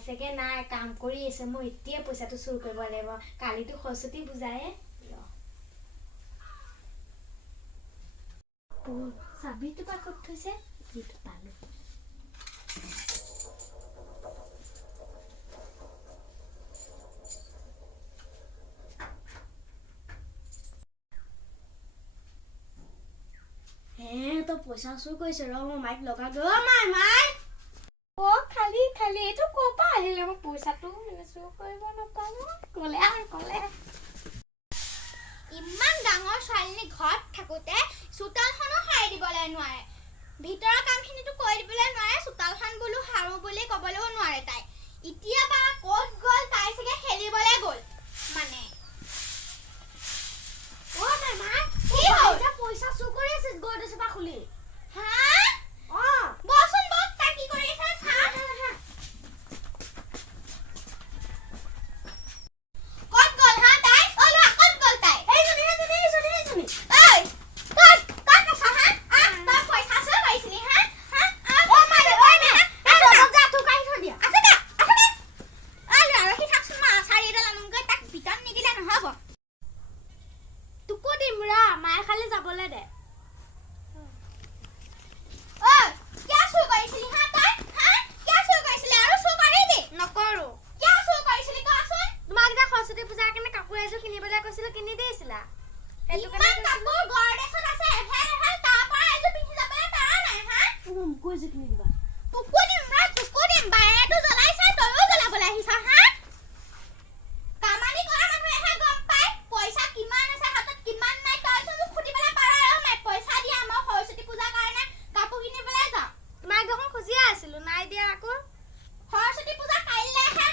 চাগে নাই কাম কৰি আছে মই এতিয়া পইচাটো চুৰ কৰিব লাগিব কালিটো সৰস্বতী পূজায়ে চাবিটো পা ক'ত থৈছে এইটো পালো তো পইচা চুৰ কৰিছে ৰ মই মাইক লগাই দিওঁ মাই অ খালি এইটো ক'পা আহিলে মই পইচাটো মানে চুৰ কৰিব নাপালো ক'লে ইমান ডাঙৰ ছোৱালীজনী ঘৰত থাকোতে চোতালখনো সাৰি দিবলৈ নোৱাৰে ভিতৰৰ কামখিনিতো কৰি দিবলৈ নোৱাৰে চোতালখন বোলো সাৰো বুলি ক'বলৈও নোৱাৰে তাই এতিয়া বা ক'ত গ'ল তাই চাগে খেলিবলৈ গ'ল মানে অ মামা কি হ'ল এটা পইচা চুৰ কৰি আছে গৰদেশৰ পৰা খুলি হা অ বচোন বক তাই কি কৰি আছে চা ক'ত গ'ল হা তাই ঐ ল'ৰা ক'ত গ'ল তাই এইজনী ঐ ক'ত আছা হা তই পইচা চুৰ কৰিছিলি হা অ মাই যা তোক আহি থৈ দিয়া আছে দে ঐ ল'ৰা ৰখি থাকচোন মই আচাৰি এডাল আনোগৈ তাক ভিতৰত নিদিলে নহ'ব তোকো দিম ৰা মায়ে খালি যাবলৈ দে ঐ কিয় চুৰ কৰিছিলি হা তই কিয় চুৰ কৰিছিলি আৰু চুৰ কৰিবি নকৰো কিয় চুৰ কৰিছিলি কচোন তোমাক এতিয়া সৰস্বতী পূজাৰ কাৰণে কাপোৰ এযোৰ কিনিবলৈ কৈছিলো কিনি দিছিলা ইমান কাপোৰ গৰদেশত আছে এহেল তাৰ পৰা এযোৰ পিন্ধি যাবলৈ পাৰা নাই হা মোকো এযোৰ কিনি দিবা তোকো দিম বায়েটো জ্বলাইছা তইও জ্বলাবলৈ আহিছা হা কামানি কৰা মানুহেহে গম পায় পইচা কিমান আছে হাতত কিমান নাই তইচোন মোক সুধিবলৈ পাৰা আৰু নাই পইচা দিয়া মই সৰস্বতী পূজাৰ কাৰণে কাপোৰ কিনিবলৈ যাওঁ তোমাক দেখোন খুজিয়ে আছিলো নাই দিয়া আকৌ সৰস্বতী পূজা কাইলৈহে